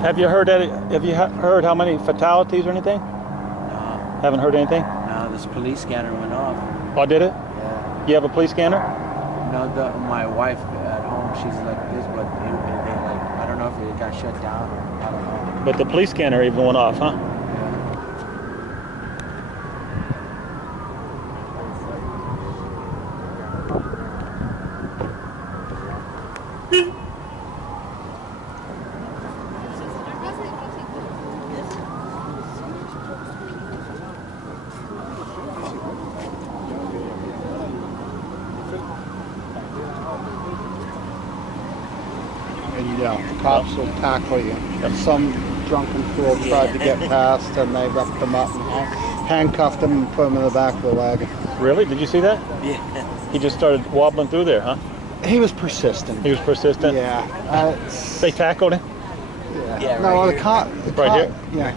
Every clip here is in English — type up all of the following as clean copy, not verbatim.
Have you heard heard how many fatalities or anything? No. Haven't heard anything? No, this police scanner went off. Oh, did it? Yeah. You have a police scanner? No, my wife at home, she's like this, but they like, I don't know if it got shut down or I don't know. But the police scanner even went off, huh? Cops will tackle you. Some drunken fool tried to get past and they roughed them up and handcuffed them and put them in the back of the wagon. Really? Did you see that? Yeah. He just started wobbling through there, huh? He was persistent. He was persistent? Yeah. They tackled him? Yeah. Yeah, no, right the Right here? Yeah.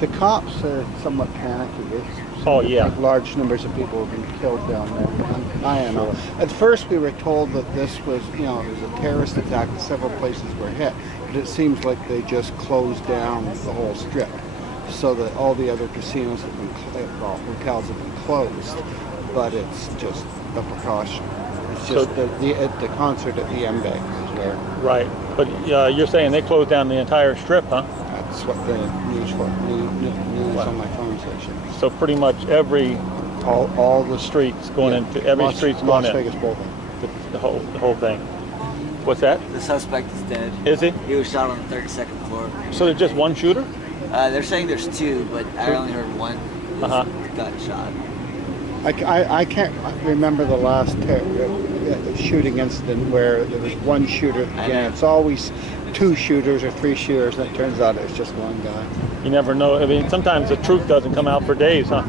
The cops are somewhat panicky. Oh, yeah. Like large numbers of people have been killed down there. I don't know. At first we were told that this was, it was a terrorist attack and several places were hit. But it seems like they just closed down the whole strip so that all the other casinos have been, hotels have been closed. But it's just a precaution. It's just the concert at the M-Bay is where. Right. But you're saying they closed down the entire strip, huh? That's what the news on my phone says. So pretty much all the streets going into every street's going in. Las Vegas Boulevard. The whole thing. What's that? The suspect is dead. Is he? He was shot on the 32nd floor. So there's just one shooter? They're saying there's two, but I only heard one got shot. I can't remember the last shooting incident where there was one shooter at the beginning. It's always two shooters or three shooters, and it turns out it's just one guy. You never know. I mean, sometimes the truth doesn't come out for days, huh?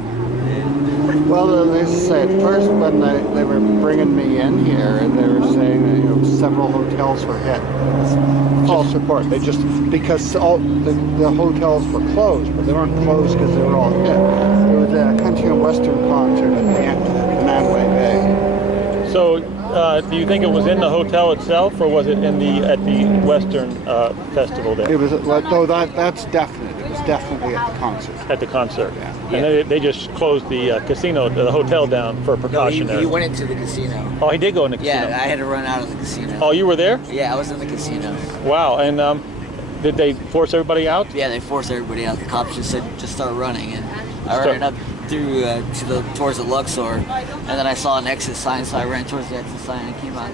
Well, they say at first when they were bringing me in here, and they were saying that several hotels were hit. False report. They just because all the hotels were closed, but they weren't closed because they were all hit. There was a country and western concert at the Mandalay Bay. So, do you think it was in the hotel itself, or was it at the Western festival there? It was that's definite. It was definitely at the concert. At the concert. Yeah. And they just closed the casino, the hotel down for precautionary. No, he went into the casino. Oh, he did go in the casino. Yeah, I had to run out of the casino. Oh, you were there? Yeah, I was in the casino. Wow. And did they force everybody out? Yeah, they forced everybody out. The cops just said, just start running, and I ran up through towards the Luxor, and then I saw an exit sign, so I ran towards the exit sign and came out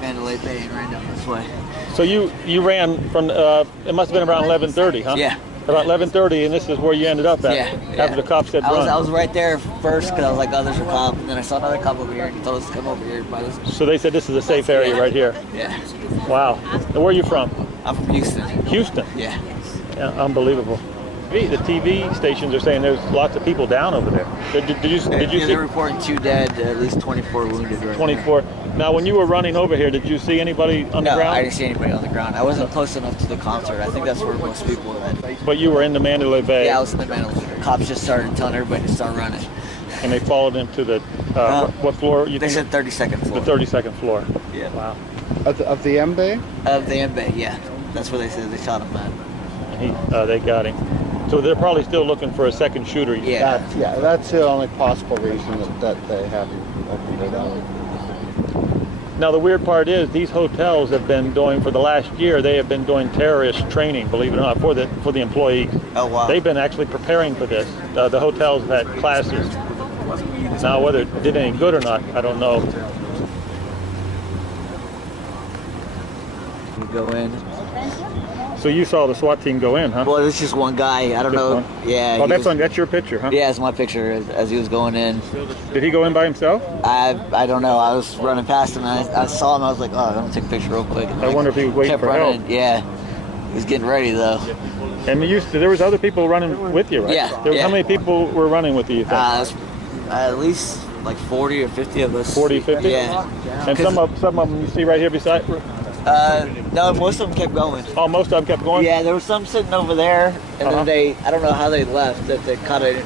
Mandalay Bay and ran down this way. So you ran from it must have been around 11:30, huh? Yeah. About 11:30, and this is where you ended up at. Yeah. After the cops said run. I was right there first because I was like, oh, there's a cop, and then I saw another cop over here, and he told us to come over here by this. So they said this is a safe area right here. Yeah. Wow. And where are you from? I'm from Houston. Houston. Yeah. Yeah, unbelievable. The TV stations are saying there's lots of people down over there. Did you see? They're reporting 2 dead, at least 24 wounded. Right 24. Now, when you were running over here, did you see anybody on the ground? No, I didn't see anybody on the ground. I wasn't close enough to the concert. I think that's where most people were at. But you were in the Mandalay Bay. Yeah, I was in the Mandalay. The cops just started telling everybody to start running. And they followed him to the what floor? They said 32nd floor. The 32nd floor. Yeah. Wow. Of the M-Bay? Of the M-Bay, yeah. That's where they said they shot him at. And they got him. So they're probably still looking for a second shooter. Yeah. That's the only possible reason that they haven't opened it up. Now the weird part is these hotels have been doing for the last year. They have been doing terrorist training, believe it or not, for the employees. Oh wow. They've been actually preparing for this. The hotels have had classes. Now whether it did any good or not, I don't know. You go in. So you saw the SWAT team go in, huh? Well, it's just one guy. I don't know. One? Yeah. Oh, that's your picture, huh? Yeah, it's my picture as he was going in. Did he go in by himself? I don't know. I was running past him and I saw him. I was like, oh, I'm gonna take a picture real quick. I wonder if he was waiting for help. Yeah. He's getting ready though. And there was other people running with you, right? Yeah. How many people were running with you? At least like 40 or 50 of us. 40, 50? Yeah. And some of them you see right here beside? No, most of them kept going. Oh, most of them kept going? Yeah, there was some sitting over there, and then I don't know how they left, if they caught a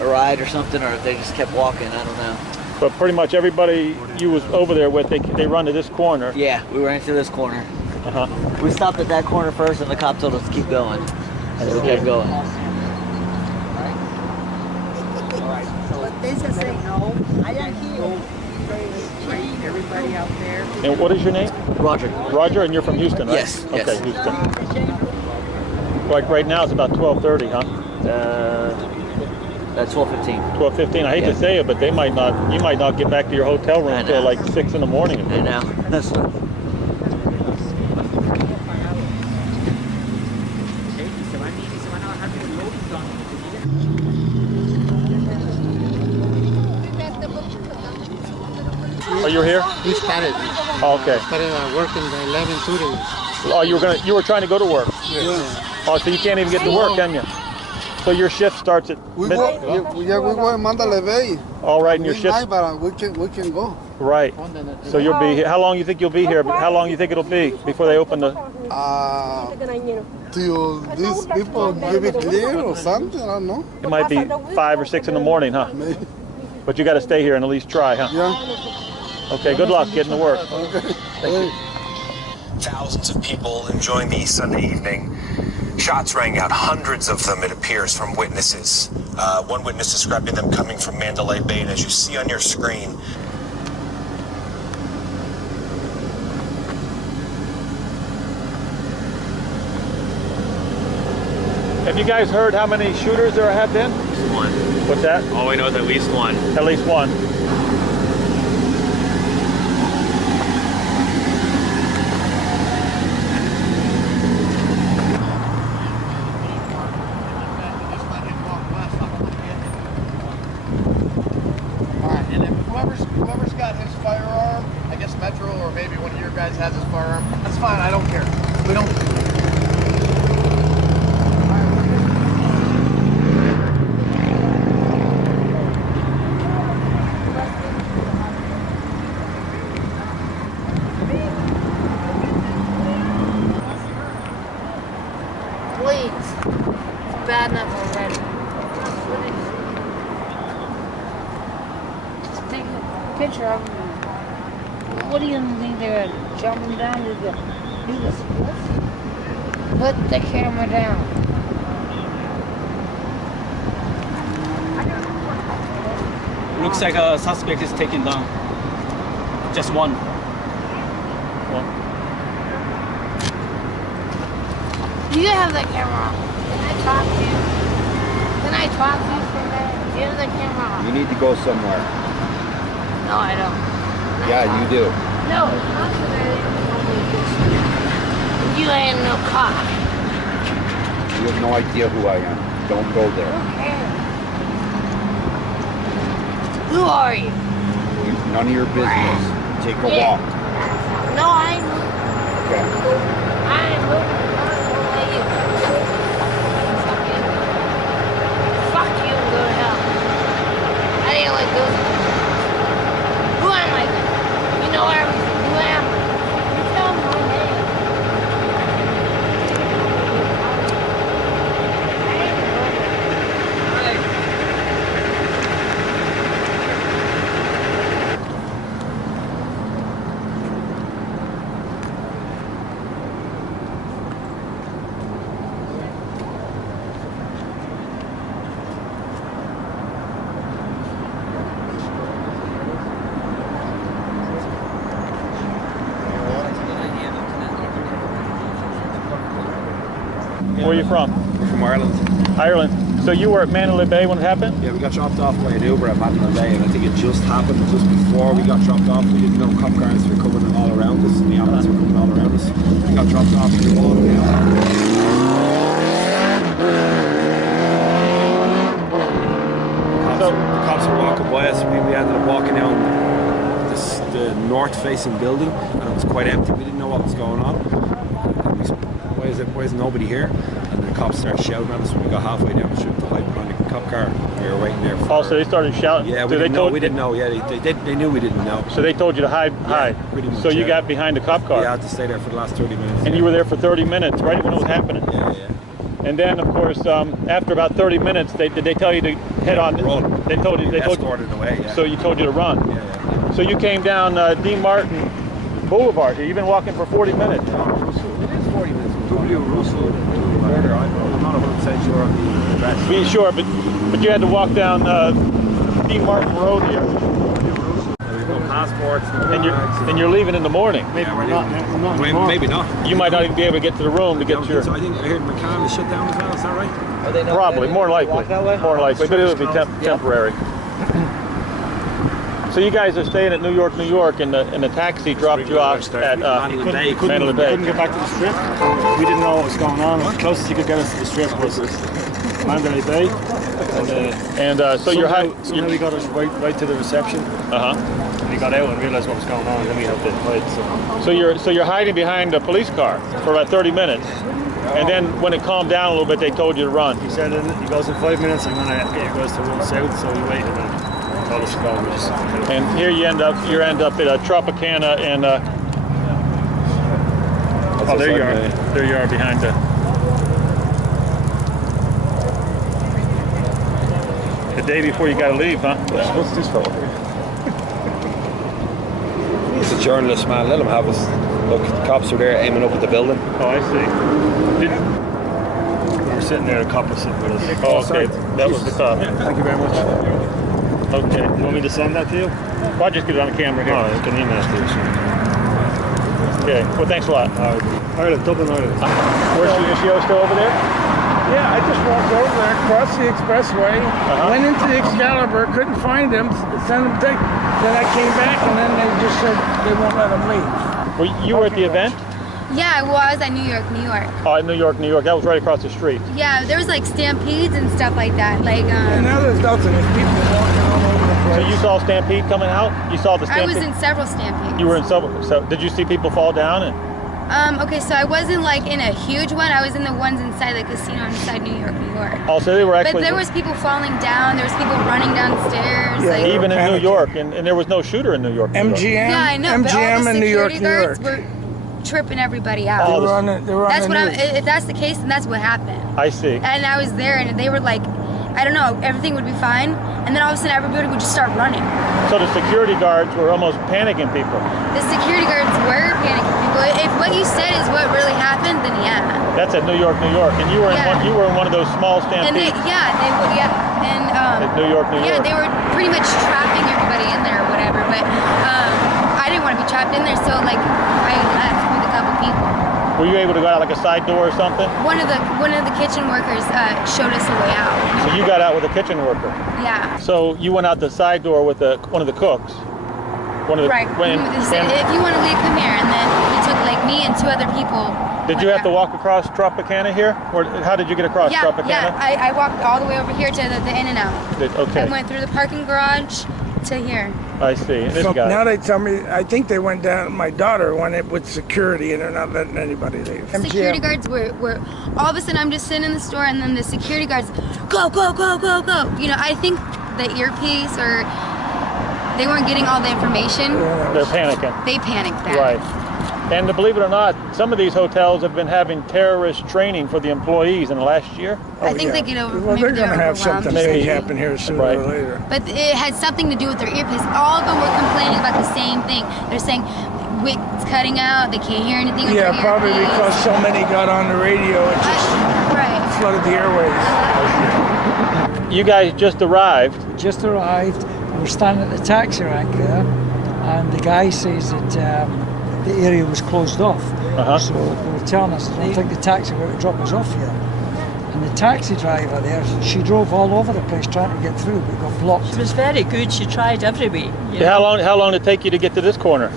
ride or something, or if they just kept walking, I don't know. But pretty much everybody you was over there with, they run to this corner. Yeah, we ran into this corner. We stopped at that corner first, and the cop told us to keep going. And we kept going. But they just say no. I am here. Everybody out there. And what is your name? Roger. Roger, and you're from Houston, right? Yes. Okay, Yes. Houston. Like right now, it's about 12:30, huh? That's 12:15. 12:15. I hate to say it, but they might not. You might not get back to your hotel room until like 6 in the morning. I know. That's what. Oh, you're here? We started. Oh, okay. Started working by 11 today. Oh, you were trying to go to work. Yeah. Oh, so you can't even get to work, can you? So your shift starts at We go in Mandalay Bay. all right, and your shift Midnight, but we can go. right. So you'll be here. How long you think you'll be here? How long you think it'll be before they open the? Till these people give it clear or something. I don't know. It might be 5 or 6 in the morning, huh? Maybe. But you got to stay here and at least try, huh? Yeah. Okay. Good luck getting to work. Okay. Thousands of people enjoying the Sunday evening. Shots rang out, hundreds of them, it appears, from witnesses. One witness describing them coming from Mandalay Bay, and as you see on your screen, Have you guys heard how many shooters there have been? One. What's that? All we know is at least one. At least one. Alright, and then whoever's got his firearm, I guess Metro or maybe one of your guys has his firearm, that's fine, I don't care. We don't. Please. It's bad enough already. Just take a picture of him. What do you think they're jumping down to do this? Put the camera down. Looks like a suspect is taken down. Just one. You have the camera on. Can I talk to you? Can I talk to you for a minute? You have the camera on. You need to go somewhere. No, I don't. Yeah, you do. No, not today. You ain't no cop. You have no idea who I am. Don't go there. Who cares? Who are you? None of your business. Take a walk. No, I ain't. Okay. I ain't moving. Fuck you and go to hell. I ain't like those. Who am I? You know everything. Who am I? You tell me my name. Where are you from? We're from Ireland. Ireland. So you were at Mandalay Bay when it happened? Yeah, we got dropped off by an Uber at Mandalay Bay, and I think it just happened just before we got dropped off. We didn't know cop cars were coming all around us, and the ambulance were coming all around us. We got dropped off in the wall. The cops were walking by us. We ended up walking down the north-facing building, and it was quite empty. We didn't know what was going on. And why is nobody here? And the cops started shouting at us when we got halfway down the street to hide behind a cop car. We were waiting there. Oh, so they started shouting. Yeah, so we didn't know. Yeah, they knew we didn't know. So they told you to hide. pretty much, So you yeah. got behind the cop car. Yeah, I had to stay there for the last 30 minutes. And you were there for 30 minutes, right when it was happening. Yeah. And then, of course, after about 30 minutes, did they tell you to head on? Run. They told you. They told you. Escorted away. Yeah. So you told you to run. Yeah. So you came down D. Martin Boulevard here. You've been walking for 40 minutes. It was W. Russell murder. I'm not 100% sure of the address. Be sure, but you had to walk down D. Martin Road here. There's no passports, no and you're leaving in the morning. Maybe maybe not. You might not even be able to get to the room to get your... So I think I heard McCann is shut down as well, is that right? Are they not Probably, more likely. More likely, but it'll be temporary. So you guys are staying at New York, and the taxi dropped you off at Mandalay Bay. Couldn't get back to the strip. We didn't know what was going on. The closest you could get us to the strip was Mandalay Bay. So somehow we got us right to the reception. We got out and realized what was going on, and then we had to hide. So you're hiding behind a police car for about 30 minutes, and then when it calmed down a little bit, they told you to run. He said he goes in 5 minutes. I'm gonna get you guys to run south. So we waited and told us to go. And here you end up at Tropicana and oh, there you are. There you are behind the day before you got to leave, huh? What's this for? He's a journalist, man. Let him have us. Look, the cops are there aiming up at the building. Oh, I see. We were sitting there, a cop was sitting with us. Oh, okay. That was the cop. Thank you very much. Okay. You want me to send that to you? Well, I'll just get it on the camera here. Oh, you can email it to you. Okay. Well, thanks a lot. Ireland, Dublin, Ireland. Where's your show still over there? Yeah, I just walked over there, crossed the expressway, went into the Excalibur, couldn't find him, sent him take. Then I came back, and then they just said they won't let him leave. Well, you were at the event? Yeah, well, I was at New York. Oh, in New York. That was right across the street. Yeah, there was like stampedes and stuff like that. Like, And now there's nothing. There's people walking all over the place. So you saw stampede coming out? You saw the stampede? I was in several stampedes. You were in several. So did you see people fall down? Okay, so I wasn't like in a huge one. I was in the ones inside the casino inside New York. Oh, so they were actually... But there was people falling down. There was people running downstairs. Yeah, like, even in New York, and there was no shooter in New York. MGM, yeah, I know, but all MGM the in New York, security guards were tripping everybody out. They were on that's the what news. if that's the case, then that's what happened. I see. And I was there, and they were like, I don't know, everything would be fine, and then all of a sudden everybody would just start running. So the security guards were almost panicking people. The security guards were panicking people. If what you said is what really happened, then yeah. That's at New York, and you were in one of those small stampedes. And at New York. Yeah, they were pretty much trapping everybody in there or whatever. But I didn't want to be trapped in there, so like I left with a couple people. Were you able to go out like a side door or something? One of the kitchen workers showed us the way out. So you got out with a kitchen worker. Yeah. So you went out the side door with one of the cooks. Right. He said, if you want to leave, come here. And then he took like me and two other people. Did you have to walk across Tropicana here? Or how did you get across Tropicana? Yeah, I walked all the way over here to the In-N-Out. Okay. I went through the parking garage to here. I see. And this guy. Now they tell me, I think they went down, my daughter went in with security and they're not letting anybody leave. Security guards were, all of a sudden I'm just sitting in the store and then the security guards, go, go, go, go, go. You know, I think the earpiece or they weren't getting all the information. They're panicking. They panicked back. Right. And believe it or not, some of these hotels have been having terrorist training for the employees in the last year. I think they get over. Well, they're going to have something maybe happen here sooner or later. But it had something to do with their earpiece. All of them were complaining about the same thing. They're saying, it's cutting out, they can't hear anything with their earpiece. Probably because so many got on the radio, it just flooded the airwaves. You guys just arrived. Just arrived. We're standing at the taxi rank there, and the guy says that the area was closed off. So they were telling us, I don't think the taxi were to drop us off here. And the taxi driver there, she drove all over the place trying to get through, but got blocked. She was very good. She tried every way. How long did it take you to get to this corner?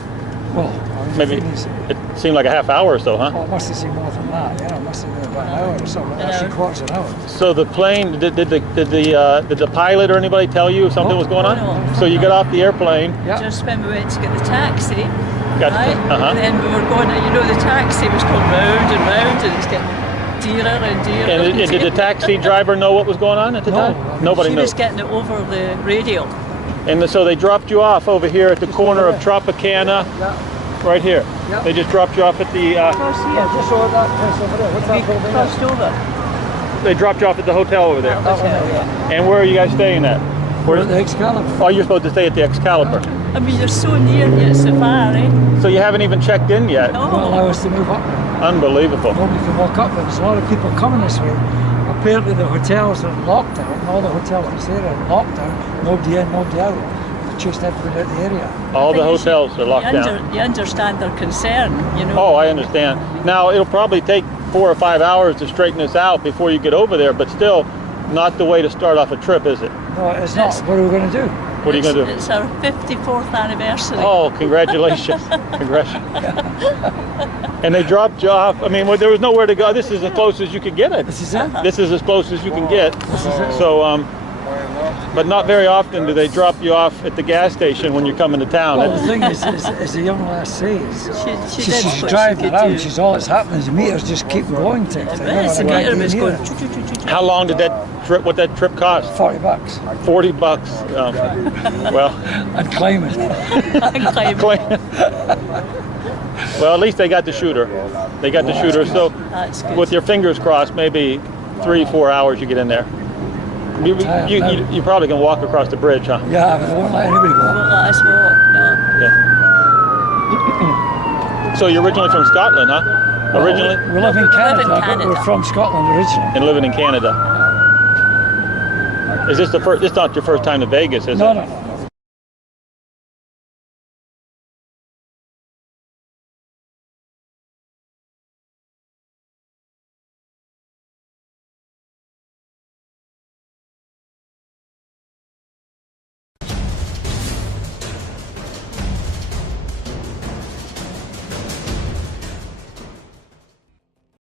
Well, maybe it seemed like a half hour or so, huh? Oh, it must have seemed more than that. Yeah, it must have been about an hour or something. Actually, quarter of an hour. So the plane, did the pilot or anybody tell you something was going on? No. So you got off the airplane. Just when we went to get the taxi. Gotcha. And then we were going, the taxi was going round and round, and it's getting dearer and dearer. And did the taxi driver know what was going on at the time? Nobody knew. She was getting it over the radio. And so they dropped you off over here at the corner of Tropicana, right here. Yep. They just dropped you off at the... just over that place over there. What's that building? Crossed over. They dropped you off at the hotel over there. And where are you guys staying at? We're at the Excalibur. Oh, you're supposed to stay at the Excalibur. I mean, you're so near, yet so far, eh? So you haven't even checked in yet? No. Won't allow us to move up. Unbelievable. Nobody can walk up, but there's a lot of people coming this way. Apparently the hotels are locked down, and all the hotels in this area are locked down. Nobody in, nobody out. They're chasing everybody out the area. All the hotels are locked down. You understand their concern, you know. Oh, I understand. Now, it'll probably take 4 or 5 hours to straighten this out before you get over there, but still not the way to start off a trip, is it? No, it's not. What are we going to do? What are you going to do? It's our 54th anniversary. Oh, congratulations. Congratulations. And they dropped you off. I mean, well, there was nowhere to go. This is as close as you could get it. This is it? This is as close as you can get. This is it. So, but not very often do they drop you off at the gas station when you're coming to town. Well, the thing is, as the young lass says, she's what driving she could around, do. she's all that's happening is the meters just keep going to it. Yes, the meter was going. How long did that trip, what that trip cost? $40. $40. Well. And climbing. Well, at least they got the shooter. They got the shooter. So That's good. with your fingers crossed, maybe 3-4 hours you get in there. You probably can walk across the bridge, huh? Yeah, but they won't let anybody go. Won't let us walk, no. Yeah. So you're originally from Scotland, huh? Originally? We live in Canada, but we're from Scotland originally. And living in Canada. Is this the first? This is not your first time to Vegas, is it? No.